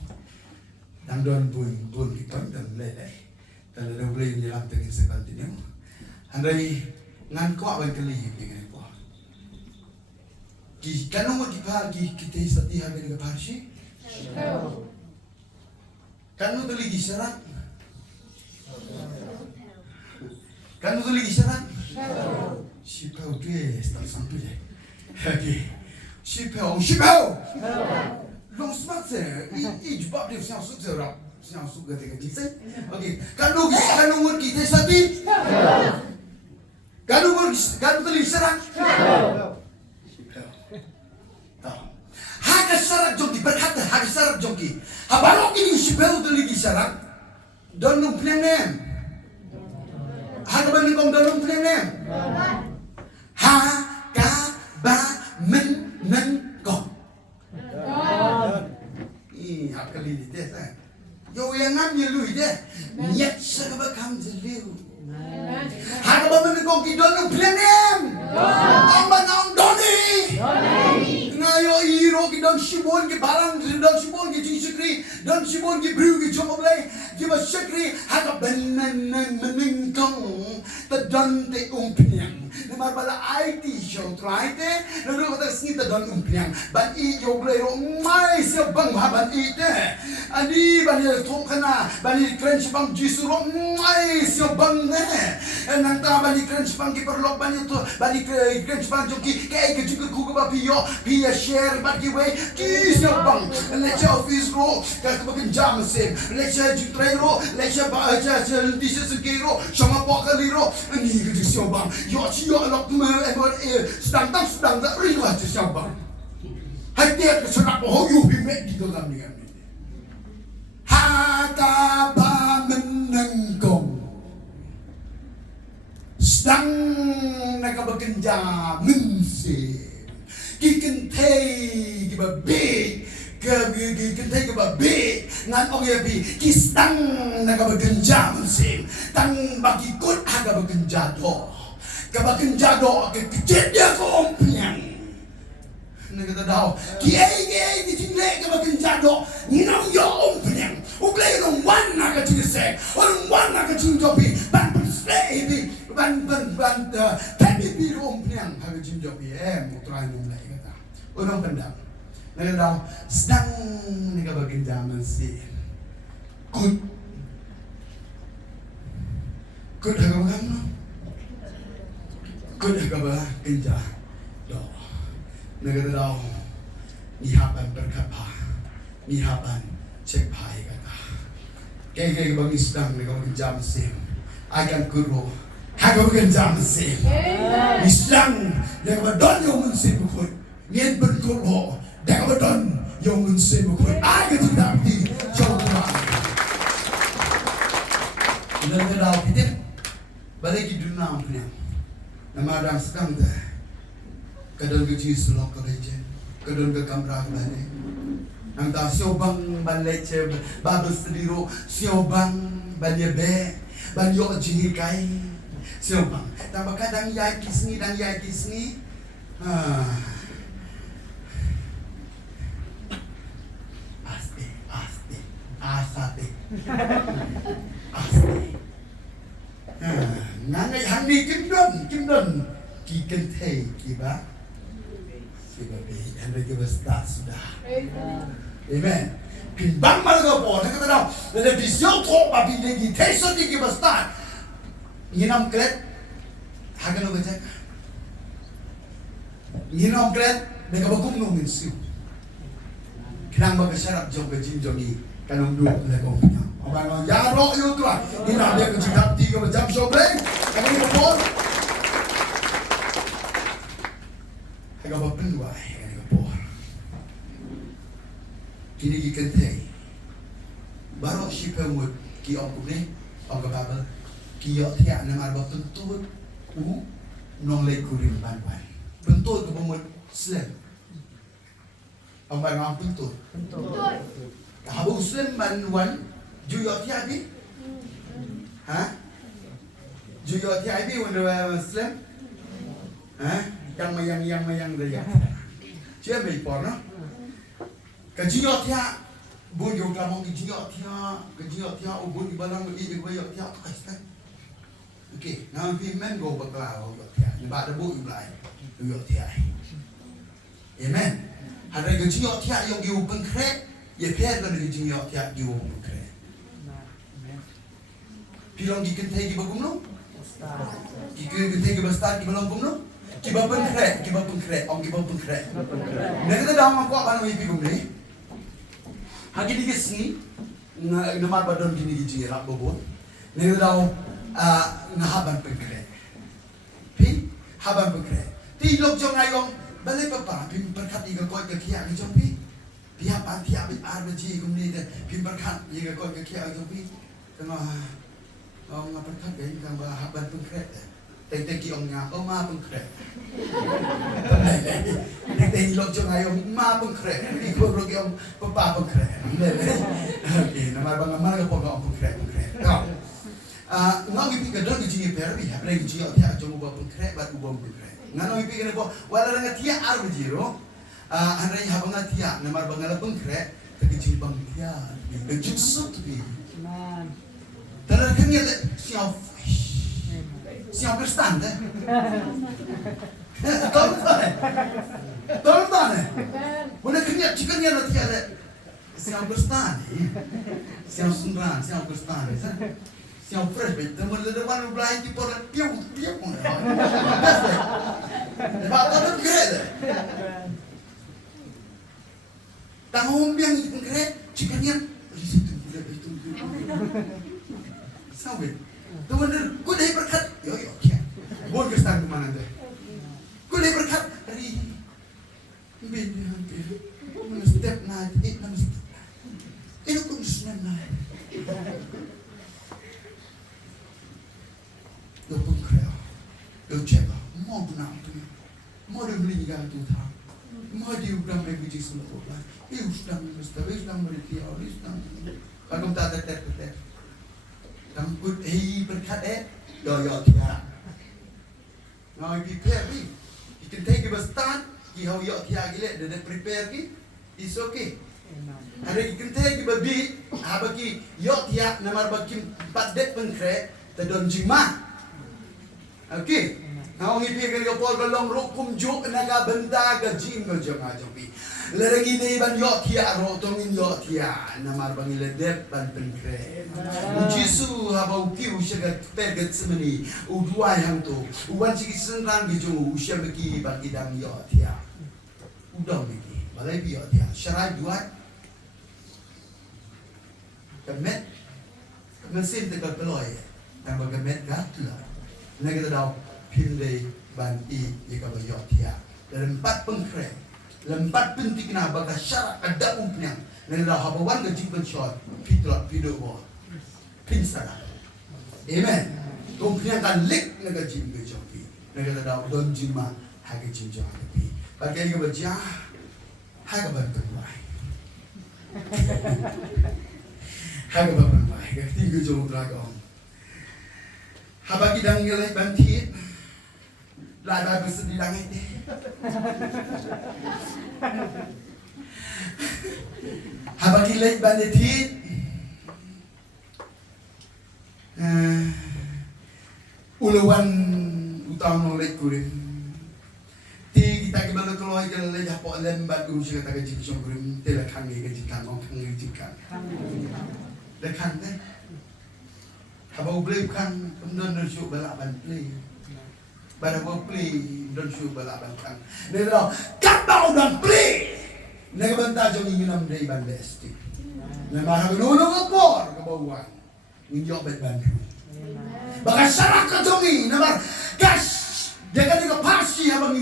Đang đơn buồn thì cấm tầm lệ lệ tầm là đầu lên như làm từ cái sự cần tình yêu anh đây ngăn quạ bên cái lì như cái này quạ kỳ cái nó mà kỳ phá kỳ thấy sát đi hai bên cái phá gì cái nó tôi lì sarat cái nó tôi lì sarat shipau tuh start sampai je oke shipau long smart se i jubab dia siang suk serap siang suk gata gaji se okey kanu kita sati kanu teli serang haga sarat joki berkata haga sarat joki habalok ini sibel teli serang donung plenem haga bani kong donung plenem ha ka ba men kong kali ni deh saya. Yo yang ngambil lu deh. Niat sebab kamu jeliu. Harga bapak ni kau kidon lu planem. Amba naon doni. Ngayo iro kidon shibon ke barang kidon shibon ke jinsikri, don shibon ke bru ke jomoblay. Kiba shikri harga benan meningkong. Tadon te umpiang. Namar bala IT show traite. Lalu kata sini tadon umpiang. Ban I joblay ro mai siap bang haban ite. Adi bani tongkana bani crunch bang jisuro mai siap bang ne. Nanta bani crunch bang ki perlok bani tu bani crunch bang joki kai ke juga ku ba pia share bagi we ki siap bang. Lecha office ro ka ku bakin jam sem. Lecha jutrero lecha ba aja di sesukero sama pokaliro ni ke siap bang. Yo chi yo lok me sedang tak riwa siap bang. Hai dia keserak oh you be di dalam ni kan. Hata ba menengkong sedang nak bekerja mense kiken thei ki ba be kiken thei ki ba be ngan ong ya bi ki sedang nak bekerja mense tang bagi kut aga bekerja do ka bekerja do ke kecet dia ko ompiang kata dah, kiai di sini ke bagian jado, ni nam yo umpiang, ublay orang wana ke cincin, orang wana ke cincin ban slay ban tapi biru umpiang ke cincin mutrai numlay kata, orang pendam, kata dah sedang ni ke bagian zaman si, good agak kamu, good agak bagian jado. Negara daw nihapan berkapa nihapan cek pai kata kaya bagi sedang negara jam sim akan kuro hago jam sim Islam negara don yang mensim kut nien berkuro negara don yang mensim kut akan tidak di jauh negara daw kita balik di dunia punya nama adam sedang dah kadang ke jis lok ke rejen kadang ke kamera balik nang ta siobang balai che babel sediro siobang balai be banyo jihikai siobang tambah kadang yai kisni dan yai kisni aste ngangai handi kimdon kiken thei kiba Anda kita start sudah. Amen. Pimbang malah kau, nak kata dah. Ada vision tu, tapi lagi teso di kita start. Ini nam kret, hagan lo baca. Ini nam kret, mereka bakum nunggu siu. Kenang baca syarat jom kejim jomi, kanong dua mereka punya. Abang ya roh yo tu lah. Ini nam dia kejim tiga jam sobrang, kanong bapak. Agak berpendua, agak berpor. Kini kita teh, baru siapa mud kiok ni, agak babel, kiok tiak nama arbab tuntut, nong lekurim bantuan, tuntut ke pemud slam, apa nama tuntut? Habu slam bantuan, Juyot tiabi? Hah? Juyot tiabi wanda Muslim? Hah? Yang mayang dia. Chưa bị bỏ nó. Cái juyot tia bunyo kamong juyot tia ubun ibalang i juyot tia tak. Okay, nanti men go baklau juyot tia. Ni ba da bu iblai juyot tia. Amen. Ada cái juyot tia yang you konkret, ye phe kan cái juyot tia you konkret. Pilong gikin thai gi bagum no? Gikin thai gi bastar gi balong gum no? Kiba pengkrek, om kiba pengkrek. Nang kita dah mampu apa nama ipi kumni? Hagi dikis ni, nama badon gini gini rak bobon. Nang kita dah ngahaban pengkrek. Pi, haban pengkrek. Ti lok jong ayong balai papa, pim berkat iga koi ke kia ke jong pi. Pihak panti abis arbaji kumni de, pim berkat iga koi ke kia ke jong pi. Tengah, ngaperkat gini kang bah haban pengkrek. Teng ki ong ma pengkrek. Teng lok jong ayong ma pengkrek. Ni ko ro ki ong papa pengkrek. Okey, nama bang mana ko ong pengkrek. Kau. Ngau gi pi don gi per bi ha play gi tia jong ba pengkrek ba u bom pengkrek. Ngano pi ko wala nga tia ar bi ro. Andai ha bang tia nama bang la pengkrek te bang tia. Be jutsu tu bi. Man. Talar kenya le siao siamo costante? Tornane. Boleh kena chicken yang nanti ada. Siamo costante. Siamo sunran, siamo costante. Siamo fresh, betul. Mula depan belai di porang piu. Basta. Lepas tu kere. Tanggung biang itu kere chicken yang itu. Sawi. Teman-teman, kau dah berkat, yo, kia. Boleh kesan ke mana tu? Kau dah berkat hari ini, mana step naik, mana step naik. Ini pun step naik. Yo pun kaya, yo cakap, mau benar tu, mau dia beli juga tu thang, mau dia udah mereka semua orang, ini sudah mereka, ini sudah. Kalau tak ada. Tangkut berkat yo kia. Ngau prepare ni. Kita take a start, ki hau yo kia gile dah prepare ki. It's okay. Ada kita take a bi, habaki yo kia namar bakim 4 det pengkrek ta don jima. Okay. Ngau ngi pi ke pol balong rukum juk naga benda ga jim go janga jopi. Lereng ini ban yo kia ro tongin yo kia namar bangile det ban pengkrek. Jisu habau kiu syagat perget semeni udua yang tu uwan sigi senrang gijung usya beki bagi dang yo tia udang beki balai bi yo tia syarai duat kemet mesin tekal peloy dan bagamet gatla nak kita dah pilih ban i jika yo tia dan 4 pengkrek lempat penting na baga syarat ada umpnya nak dah habawan gajing penshot pido bo Pinsara. Amen. Kumpulan kan lek naga jim ke jopi. Naga dah don jima haga jim jopi. Bagai ke baca haga bertuai. Haga bertuai. Kerti ke jom belakang. Haba kidang ngelai bantit. Lada bersedih langit deh. Haba kilai bantit. Ulawan utang nolek kurim. Ti kita kibala keluar jalan leh japok lembat urus kata gaji kusong kurim. Tela kange gaji kangong kange jikan. Lekan teh. Habau play kan kemudian don syuk balaban play. Pada gua play don syuk balaban kan. Dia dah kapau dan play. Nega banta jong ingin am day bandesti. Nama nulung opor ke bawah. Ninjok bantu. Bagai syarat kajongi, namar gas. Jangan juga pasti habang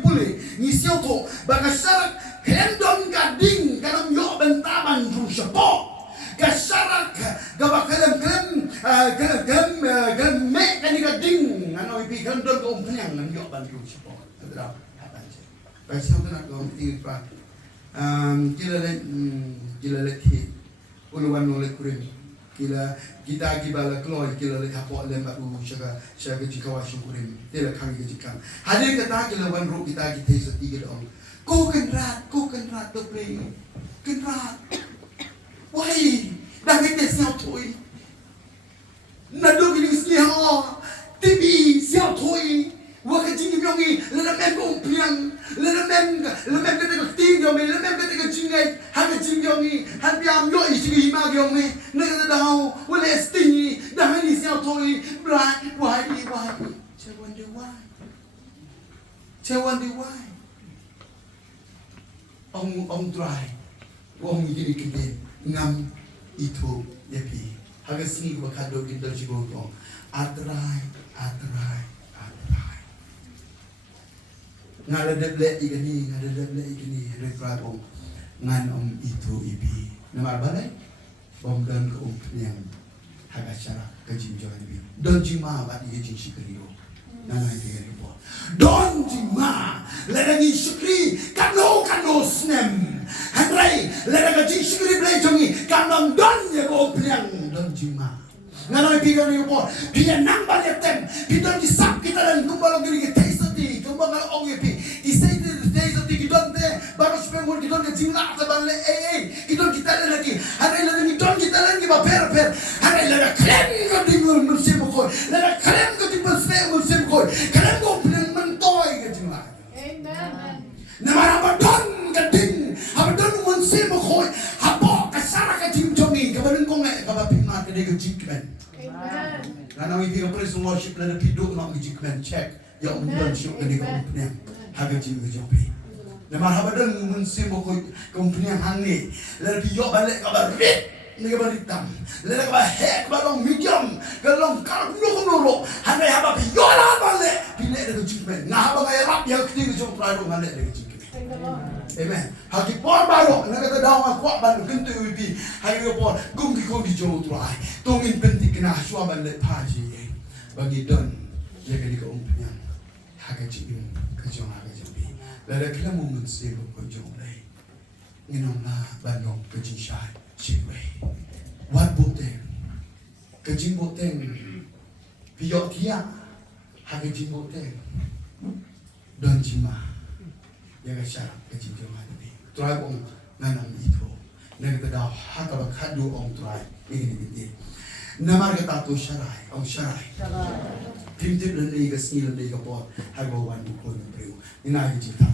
pulih ngisi auto. Bagai syarat kendon gading kanam yok bentaban tu sepo. Gas syarat gabak kelem mek kan gading. Ano ipi kendon ko umpenyang nam yok bantu sepo. Ada apa aja. Pasal tu nak kau tinggal pak. Kila lagi. uluan nolek kurim kila kita gibala kloy kila le hapo le madu shaga jikawa syukurim tela kang jikan hadir kata kila wan ru kita gite seti gila ong ko kan rat to play kan rat why dah kita siap toi nado gini sia tibi siap toi wa ka jingi myongi le na mem ko piang le mem ka te ko ting yo me le mem ka te ko jingai ha ka jing yo mi han piam yo i sigi ma yo me ne ka da ho wa le sting da ha ni siao toi bra why che wonder why ong dry ong gini kende ngam itu yapi ha ka singi ko ka do kin do jigo ko atrai ngadadable igani retrap om ngan om itu ibi namar balai bom dan ke om yang hagasyara ke jinjo ibi don jima bat ye jin shikriyo nana ibi bo don jima ledagi shikri kano snem hangrai ledagi jin shikri blai jongi kanam don ye om yang don jima nana ibi kan yo bo pian nang baletem pidon disap kita dan kumbalo gini ke kumbalo ong yepi isay gidon de baru spengul gidon ke jingla tabale gidon kita lagi hari lagi gidon kita lagi ba per hari lagi klem ko dingul musim ko lagi klem ko dingul musim ko klem ko plen mentoy ke jingla amen namara badon gading abadon musim ko hapo kasara ka jingjongi ka balun ko ngai ka ba pima ke de jingmen amen kana wi bi praise worship la pido no jingmen check ya umdan syuk ke de ko plen haga jingjopi nama habadan munsim ko kompanya hangi lalu yo balik kabar rit ni kabar hitam lalu kabar hek balong medium galong kalung nulu hanai haba yo la balik bile de jikmen na haba ngaya rap ya kiti jo prado ngale de jikmen amen haki por baro na kata daw ko ban gentu ubi hayo por gumgi ko di jo trai tongin pentik na shwa ban le paji bagi don ya kali ko umpnya haga jikmen ke jo haga Lada kila moment sebo ko jong lay. Nginong na banong kajing shay shigway. Wat boteng. Kajing boteng. Piyok tiya. Hagajing boteng. Don jima. Yaga syarap kajing jong hadabi. Try ong nanam ito. Nagtadaw hakabag hadu ong try. Ingin ibiti. Namar kata to syarai. Ong syarai. Tim-tim dan liga sini dan liga pot. Hagawan bukul ng priyo. Inahi jita.